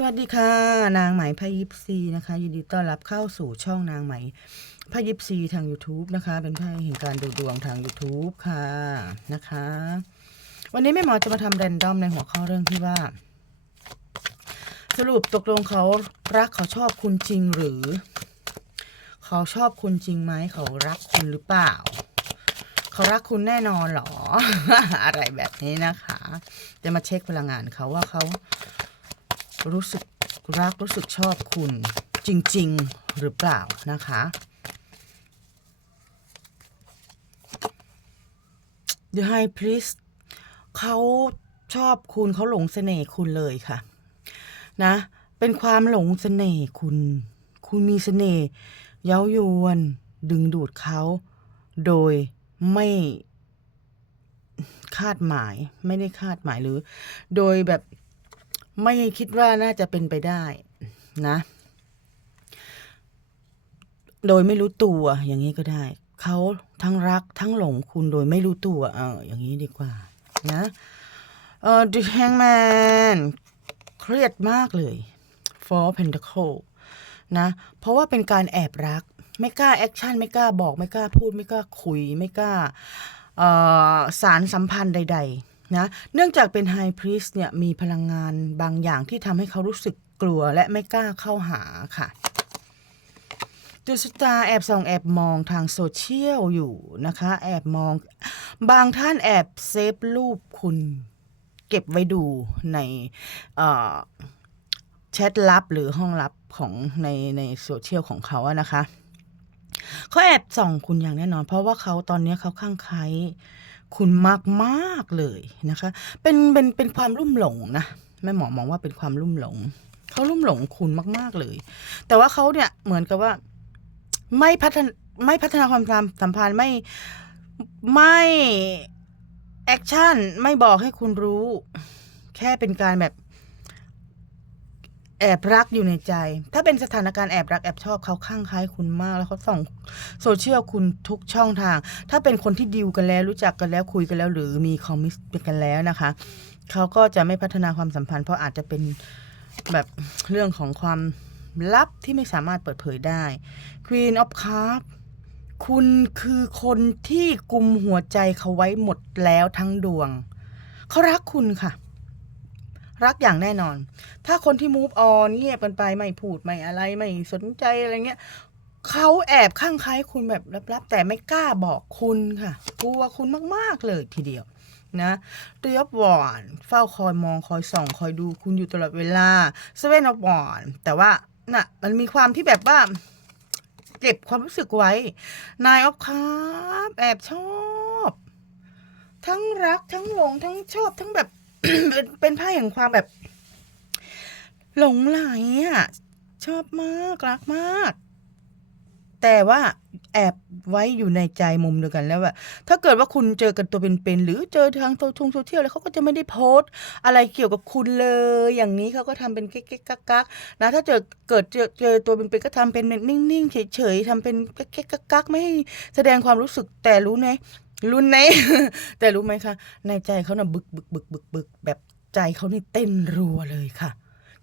สวัสดีค่ะ นางไหมพยิปซีนะคะ ยินดีต้อนรับเข้าสู่ช่องนางไหมพยิปซีทาง YouTube นะคะ เป็นไพ่แห่งการดูดวงทาง YouTube ค่ะนะคะ วันนี้แม่หมอจะมาทำแรนดอมในหัวข้อเรื่องที่ว่า สรุปตกลงเขารักเขาชอบคุณจริงหรือ เขาชอบคุณจริงไหมเขารักคุณหรือเปล่า เขารักคุณแน่นอนหรอ อะไรแบบนี้นะคะ จะมาเช็คพลังงานเขาว่าเขา รู้สึกรักรู้สึกชอบคุณจริง ๆ หรือเปล่านะคะ The High Priest เขาชอบคุณเขาหลงเสน่ห์คุณเลยค่ะ นะ เป็นความหลงเสน่ห์คุณ คุณมีเสน่ห์เย้ายวน ดึงดูดเขา โดยไม่คาดหมายไม่ได้คาดหมายหรือ โดยแบบ ไม่คิดว่าน่าจะเป็นไปได้นะ โดยไม่รู้ตัวอย่างนี้ก็ได้ เขาทั้งรักทั้งหลงคุณโดยไม่รู้ตัว เอออย่างนี้ดีกว่า นะเออ The Hangman เครียดมากเลย for Pentacle นะ เพราะว่าเป็นการแอบรัก ไม่กล้าแอคชั่นไม่กล้าบอกไม่กล้าพูด ไม่กล้าคุยไม่กล้าสารสัมพันธ์ใด ๆ นะเนื่องจากเป็นไฮพรีสเนี่ยมีพลังงานบางอย่างที่ทำให้เขารู้สึกกลัวและไม่กล้าเข้าหาค่ะดูสตาแอบส่องแอบมองทางโซเชียลอยู่นะคะ แอบมอง บางท่านแอบเซฟรูปคุณเก็บไว้ดูในแชทลับหรือห้องลับของในในโซเชียลของเขาอะนะคะเขาแอบส่องคุณอย่างแน่นอน เพราะว่าเขาตอนนี้เขาข้างใคร คุณมากมากเลยนะคะ เป็นเป็นเป็นความลุ่มหลงนะแม่หมอมองว่าเป็นความลุ่มหลงเขาลุ่มหลงคุณมาก ๆเลย แต่ว่าเขาเนี่ยเหมือนกับว่า ไม่พัฒนไม่พัฒนาความสัมพันธ์ไม่ไม่แอคชั่นไม่บอกให้คุณรู้ แค่เป็นการแบบ แอบรักอยู่ในใจ ถ้าเป็นสถานการณ์แอบรักแอบชอบเขาข้างใครคุณมาก แล้วเขาส่องโซเชียลคุณทุกช่องทาง ถ้าเป็นคนที่ดิวกันแล้วรู้จักกันแล้วคุยกันแล้ว หรือมีคอมมิสกันแล้วนะคะ เขาก็จะไม่พัฒนาความสัมพันธ์ เพราะอาจจะเป็นแบบเรื่องของความลับที่ไม่สามารถเปิดเผยได้ Queen of Cups คุณคือคนที่กุมหัวใจเขาไว้หมดแล้วทั้งดวง เขารักคุณค่ะ รักอย่างแน่นอน ถ้าคนที่ move on เงียบกันไปไม่พูดไม่อะไรไม่สนใจอะไรเงี้ยเขาแอบข้างใครคุณแบบลับๆ แต่ไม่กล้าบอกคุณค่ะกลัวคุณมากๆเลยทีเดียวนะเรียบวอนเฝ้าคอยมองคอยส่อง คอยดูคุณอยู่ตลอดเวลาเซเว่นอฟวอนแต่ว่าน่ะมันมีความที่แบบว่าเก็บความรู้สึกไว้นายออฟครับแอบชอบ ทั้งรักทั้งหลงทั้งชอบทั้งแบบ เป็นเป็นไพ่แห่งความแบบ หลงไหลอะชอบมากรักมาก แต่ว่าแอบไว้อยู่ในใจมุมเดียวกันแล้วว่าถ้าเกิดว่าคุณเจอกันตัวเป็นๆหรือเจอทางโซทงโซเชียลแล้วเขาก็จะไม่ได้โพสต์อะไรเกี่ยวกับคุณเลย อย่างนี้เขาก็ทำเป็นเก๊กๆกักๆนะถ้าเจอเกิดเจอเจอตัวเป็นๆก็ทำเป็นนิ่งๆเฉยๆทำเป็นเก๊กๆกักๆไม่ให้แสดงความรู้สึกแต่รู้ไหม รู้ไหมแต่รู้ไหมคะในใจเขาน่ะบึกบึกบึกบึกบึกแบบใจเขานี่เต้นรัวเลยค่ะ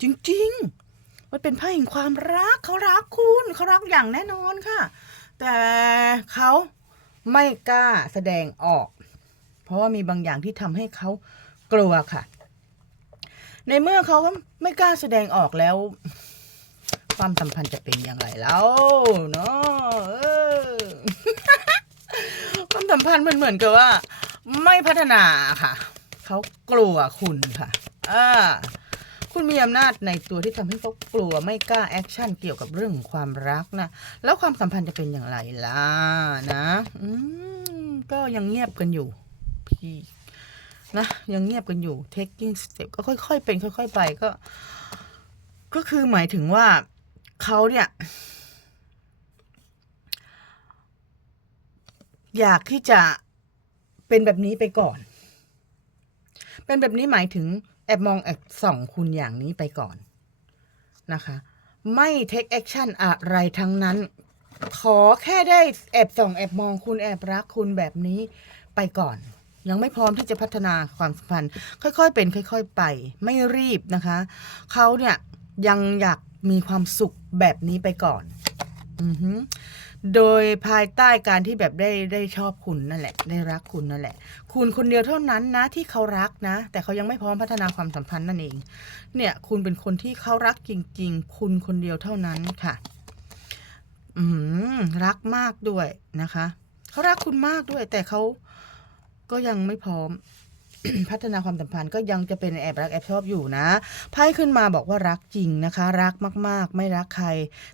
จริงๆ มันเป็นไพ่แห่งความรักเขารักคุณเขารักอย่างแน่นอนค่ะ แต่เขาไม่กล้าแสดงออก เพราะว่ามีบางอย่างที่ทำให้เขากลัวค่ะ ในเมื่อเขาไม่กล้าแสดงออกแล้ว ความสัมพันธ์จะเป็นอย่างไรแล้วเนาะ ความสัมพันธ์มันเหมือนกับว่า ไม่พัฒนาค่ะ เขากลัวคุณค่ะอ่าคุณมีอำนาจในตัวที่ทำให้เขากลัวไม่กล้าแอคชั่นเกี่ยวกับเรื่องของความรักนะแล้วความสัมพันธ์จะเป็นอย่างไรล่ะนะอืมก็ยังเงียบกันอยู่ พี่นะยังเงียบกันอยู่ taking step ก็ค่อย ๆ เป็นค่อย ๆ ไปก็ ก็คือหมายถึงว่าเขาเนี่ย อยากที่จะเป็นแบบนี้ไปก่อน เป็นแบบนี้หมายถึงแอบมองแอบส่องคุณอย่างนี้ไปก่อนนะคะ ไม่ take action อะไรทั้งนั้น ขอแค่ได้แอบส่องแอบมองคุณแอบรักคุณแบบนี้ไปก่อน ยังไม่พร้อมที่จะพัฒนาความสัมพันธ์ ค่อยๆเป็น ค่อย ๆ ไป ไม่รีบนะคะ เขาเนี่ยยังอยากมีความสุขแบบนี้ไปก่อน อือ โดยภายใต้การที่แบบได้ได้ชอบคุณนั่นแหละ ได้รักคุณนั่นแหละ คุณคนเดียวเท่านั้นนะที่เขารักนะ แต่เขายังไม่พร้อมพัฒนาความสัมพันธ์นั่นเอง เนี่ยคุณเป็นคนที่เขารักจริง ๆ คุณคนเดียวเท่านั้นค่ะ อืมรักมากด้วยนะคะ เขารักคุณมากด้วย แต่เขาก็ยังไม่พร้อม พัฒนาความสัมพันธ์ก็ยังจะเป็นแอบรักแอบชอบอยู่นะไพ่ขึ้นมาบอกว่ารักจริงนะคะ รักมาก ๆ ไม่รักใคร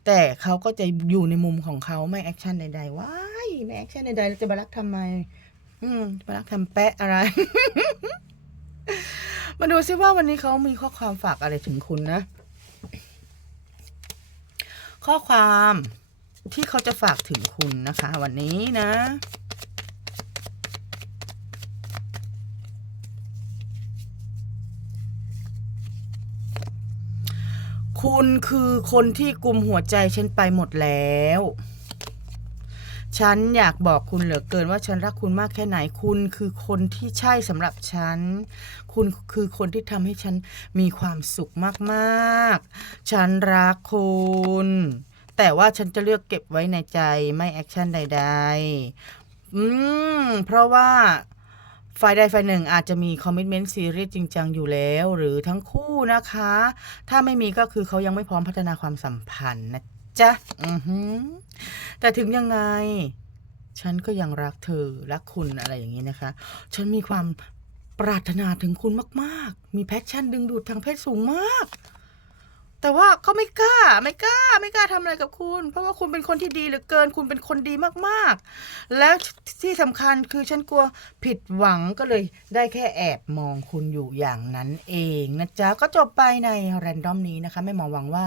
แต่เขาก็จะอยู่ในมุมของเขาไม่แอคชั่นใดๆว้ายไม่แอคชั่นใดๆจะมารักทำไม อืมจะมารักทำแปะอะไร มาดูซิว่าวันนี้เขามีข้อความฝากอะไรถึงคุณนะ ข้อความที่เขาจะฝากถึงคุณนะคะ วันนี้นะ คุณคือคนที่กุมหัวใจฉันไปหมดแล้ว ฉันอยากบอกคุณเหลือเกินว่าฉันรักคุณมากแค่ไหน คุณคือคนที่ใช่สำหรับฉัน คุณคือคนที่ทำให้ฉันมีความสุขมากๆ ฉันรักคุณแต่ว่าฉันจะเลือกเก็บไว้ในใจไม่แอคชั่นใด ๆ อืม เพราะว่า ฝ่ายใดฝ่ายหนึ่งอาจจะมีคอมมิ t เมนต์ซีรีส์จริงจังอยู่แล้ว หรือทั้งคู่นะคะ ถ้าไม่มีก็คือเขายังไม่พร้อมพัฒนาความสัมพันธ์นะจ๊ะอือหือแต่ถึงยังไง ฉันก็ยังรักเธอ รักคุณอะไรอย่างนี้นะคะ ฉันมีความปรารถนาถึงคุณมาก ๆ มีแพชชั่นดึงดูดทางเพศสูงมาก แต่ว่าก็ไม่กล้า ไม่กล้า ไม่กล้าทำอะไรกับคุณ เพราะว่าคุณเป็นคนที่ดีเหลือเกิน คุณเป็นคนดีมากๆ แล้วที่สำคัญคือฉันกลัวผิดหวังก็เลยได้แค่แอบมองคุณอยู่อย่างนั้นเองนะจ๊ะ ก็จบไปในแรนดอมนี้นะคะแม่หมอหวังว่า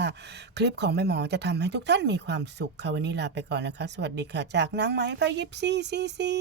คลิปของแม่หมอจะทำให้ทุกท่านมีความสุขค่ะวันนี้ลาไปก่อนนะคะ สวัสดีค่ะ จากนางไหมพายิปซี่ซีซี